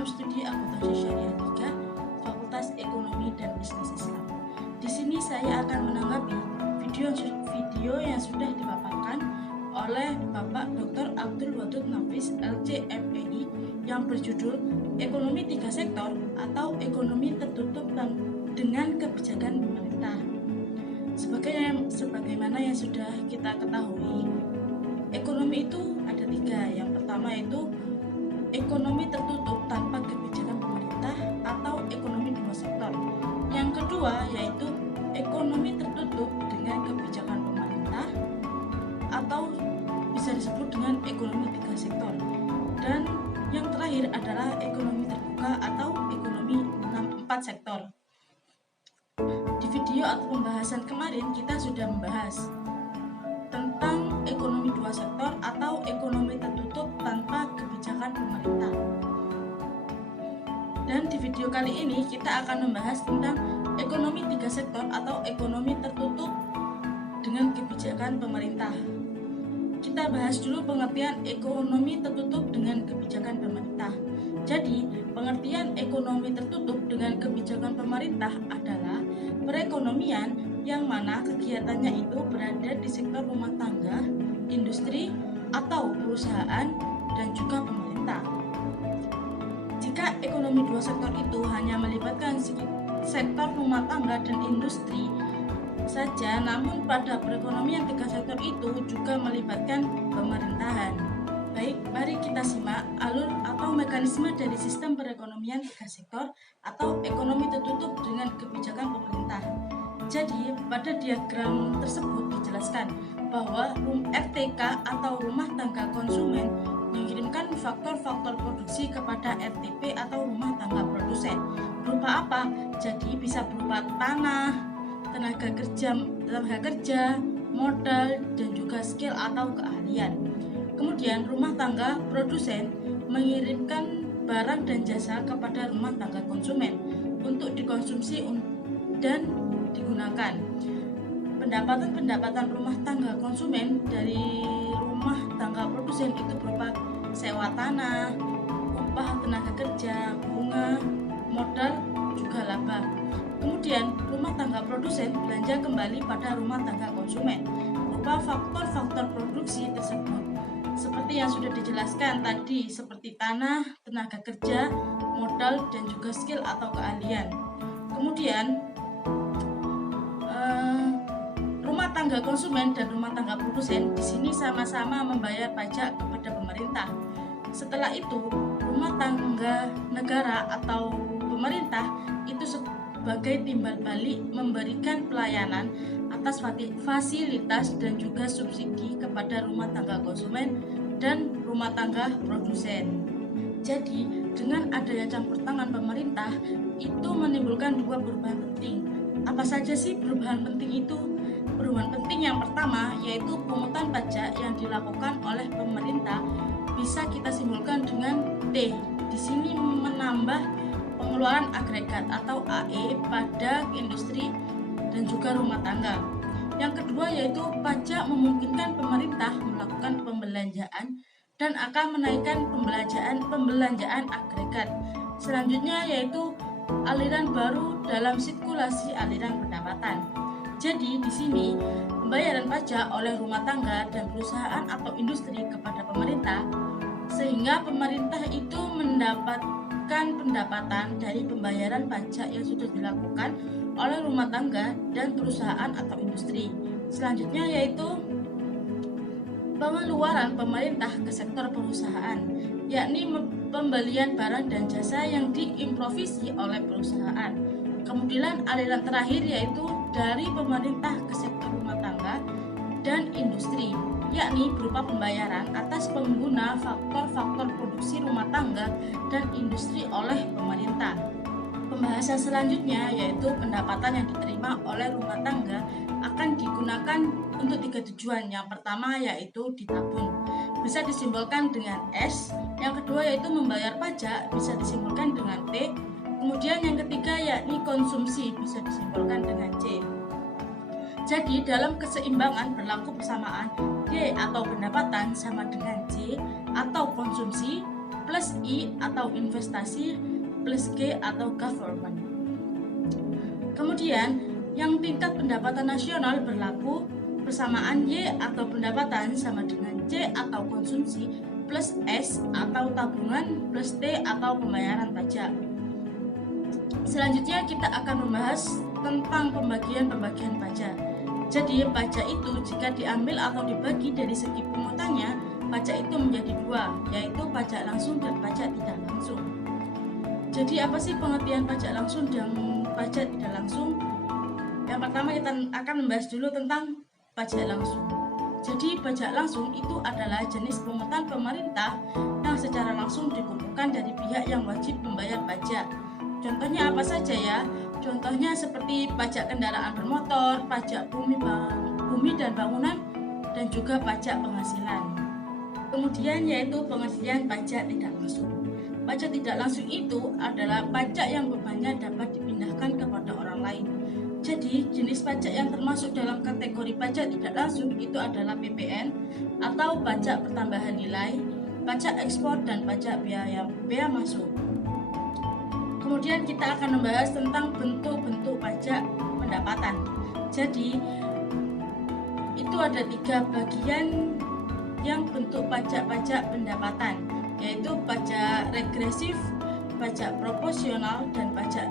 Program Studi Akuntansi Syariah 3, Fakultas Ekonomi dan Bisnis Islam. Di sini saya akan menanggapi video yang sudah dipaparkan oleh Bapak Dr. Abdul Wadud Nafis, LC MPI, yang berjudul Ekonomi 3 Sektor atau Ekonomi Tertutup dengan Kebijakan Pemerintah. Sebagaimana yang sudah kita ketahui, ekonomi itu ada 3. Yang pertama itu ekonomi tertutup tanpa kebijakan pemerintah atau ekonomi 2 sektor. Yang kedua yaitu ekonomi tertutup dengan kebijakan pemerintah atau bisa disebut dengan ekonomi 3 sektor. Dan yang terakhir adalah ekonomi terbuka atau ekonomi 4 sektor. Di video atau pembahasan kemarin kita sudah membahas tentang ekonomi 2 sektor atau ekonomi tertutup tanpa kebijakan pemerintah. Dan di video kali ini kita akan membahas tentang ekonomi 3 sektor atau ekonomi tertutup dengan kebijakan pemerintah. Kita bahas dulu pengertian ekonomi tertutup dengan kebijakan pemerintah. Jadi, pengertian ekonomi tertutup dengan kebijakan pemerintah adalah perekonomian yang mana kegiatannya itu berada di sektor rumah tangga, industri, atau perusahaan, dan juga pemerintah. Jika ekonomi 2 sektor itu hanya melibatkan sektor rumah tangga dan industri saja, namun pada perekonomian 3 sektor itu juga melibatkan pemerintahan. Baik, mari kita simak alur atau mekanisme dari sistem perekonomian 3 sektor atau ekonomi tertutup dengan kebijakan pemerintah. Jadi, pada diagram tersebut dijelaskan bahwa RTK atau rumah tangga konsumen mengirimkan faktor-faktor produksi kepada RTP atau rumah tangga produsen. Berupa apa? Jadi bisa berupa tanah, tenaga kerja, modal, dan juga skill atau keahlian. Kemudian rumah tangga produsen mengirimkan barang dan jasa kepada rumah tangga konsumen untuk dikonsumsi dan digunakan. Pendapatan rumah tangga konsumen dari rumah tangga produsen itu berupa sewa tanah, upah tenaga kerja, bunga, modal, juga laba. Kemudian rumah tangga produsen belanja kembali pada rumah tangga konsumen berupa faktor-faktor produksi tersebut seperti yang sudah dijelaskan tadi, seperti tanah, tenaga kerja, modal, dan juga skill atau keahlian. Kemudian rumah tangga konsumen dan rumah tangga produsen di sini sama-sama membayar pajak kepada pemerintah. Setelah itu, rumah tangga negara atau pemerintah itu sebagai timbal balik memberikan pelayanan atas fasilitas dan juga subsidi kepada rumah tangga konsumen dan rumah tangga produsen. Jadi, dengan adanya campur tangan pemerintah itu menimbulkan 2 perubahan penting. Apa saja sih perubahan penting itu? Perubahan penting yang pertama yaitu pungutan pajak yang dilakukan oleh pemerintah bisa kita simpulkan dengan T. Di sini menambah pengeluaran agregat atau AE pada industri dan juga rumah tangga. Yang kedua yaitu pajak memungkinkan pemerintah melakukan pembelanjaan dan akan menaikkan pembelanjaan agregat. Selanjutnya yaitu aliran baru dalam sirkulasi aliran pendapatan. Jadi di sini pembayaran pajak oleh rumah tangga dan perusahaan atau industri kepada pemerintah sehingga pemerintah itu mendapatkan pendapatan dari pembayaran pajak yang sudah dilakukan oleh rumah tangga dan perusahaan atau industri. Selanjutnya yaitu pengeluaran pemerintah ke sektor perusahaan, yakni pembelian barang dan jasa yang diimprovisi oleh perusahaan. Kemudian aliran terakhir yaitu dari pemerintah ke sektor rumah tangga dan industri, yakni berupa pembayaran atas pengguna faktor-faktor produksi rumah tangga dan industri oleh pemerintah. Pembahasan selanjutnya yaitu pendapatan yang diterima oleh rumah tangga akan digunakan untuk 3 tujuan. Yang pertama yaitu ditabung, bisa disimbolkan dengan S. Yang kedua yaitu membayar pajak, bisa disimbolkan dengan T. Kemudian yang ketiga yakni konsumsi, bisa disimbolkan dengan C. Jadi dalam keseimbangan berlaku persamaan D atau pendapatan sama dengan C atau konsumsi plus I atau investasi, plus G atau government. Kemudian yang tingkat pendapatan nasional berlaku persamaan Y atau pendapatan sama dengan C atau konsumsi, plus S atau tabungan, plus T atau pembayaran pajak. Selanjutnya kita akan membahas tentang pembagian pajak. Jadi pajak itu jika diambil atau dibagi dari segi pungutannya, pajak itu menjadi dua, yaitu pajak langsung dan pajak tidak langsung. Jadi apa sih pengertian pajak langsung dan pajak tidak langsung? Yang pertama kita akan membahas dulu tentang pajak langsung. Jadi pajak langsung itu adalah jenis pungutan pemerintah yang secara langsung dikumpulkan dari pihak yang wajib membayar pajak. Contohnya apa saja ya? Contohnya seperti pajak kendaraan bermotor, pajak bumi dan bangunan, dan juga pajak penghasilan. Kemudian yaitu pengertian pajak tidak langsung. Pajak tidak langsung itu adalah pajak yang bebannya dapat dipindahkan kepada orang lain. Jadi jenis pajak yang termasuk dalam kategori pajak tidak langsung itu adalah PPN atau pajak pertambahan nilai, pajak ekspor, dan pajak biaya masuk. Kemudian kita akan membahas tentang bentuk-bentuk pajak pendapatan. Jadi itu ada 3 bagian yang bentuk pajak-pajak pendapatan, yaitu pajak regresif, pajak proporsional, dan pajak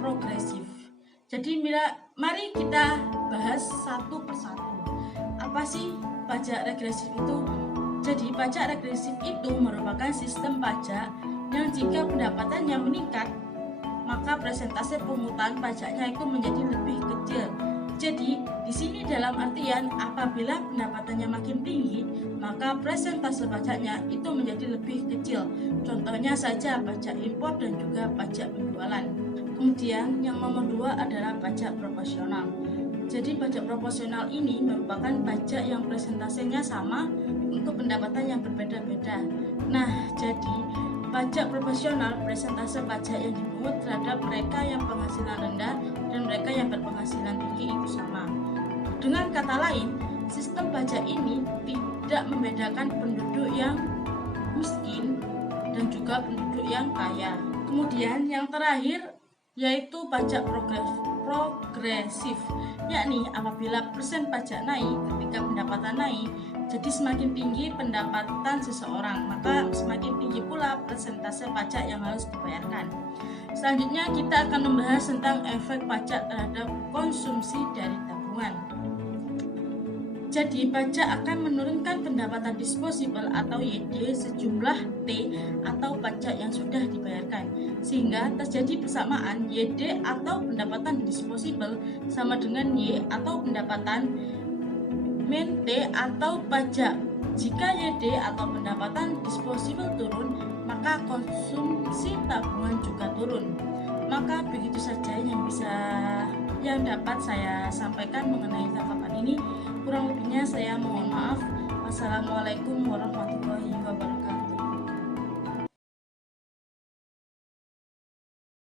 progresif. Jadi mari kita bahas satu persatu. Apa sih pajak regresif itu? Jadi pajak regresif itu merupakan sistem pajak yang jika pendapatannya meningkat, maka persentase pungutan pajaknya itu menjadi lebih kecil. Jadi di sini dalam artian apabila pendapatannya makin tinggi, maka persentase pajaknya itu menjadi lebih kecil. Contohnya saja pajak impor dan juga pajak penjualan. Kemudian yang nomor 2 adalah pajak proporsional. Jadi pajak proporsional ini merupakan pajak yang persentasenya sama untuk pendapatan yang berbeda-beda. Nah, jadi pajak proporsional persentase pajak yang dipungut terhadap mereka yang penghasilan rendah dan mereka yang berpenghasilan tinggi itu sama. Dengan kata lain, sistem pajak ini tidak membedakan penduduk yang miskin dan juga penduduk yang kaya. Kemudian yang terakhir yaitu pajak progresif, yakni apabila persen pajak naik ketika pendapatan naik, jadi semakin tinggi pendapatan seseorang, maka semakin tinggi pula persentase pajak yang harus dibayarkan. Selanjutnya kita akan membahas tentang efek pajak terhadap konsumsi dari tabungan. Jadi pajak akan menurunkan pendapatan disposable atau YD sejumlah T atau pajak yang sudah dibayarkan, sehingga terjadi persamaan YD atau pendapatan disposable sama dengan Y atau pendapatan min T atau pajak. Jika YD atau pendapatan disposable turun, maka konsumsi tabungan juga turun. Maka begitu saja yang dapat saya sampaikan mengenai tanggapan ini. Kurang lebihnya saya mohon maaf. Wassalamualaikum warahmatullahi wabarakatuh.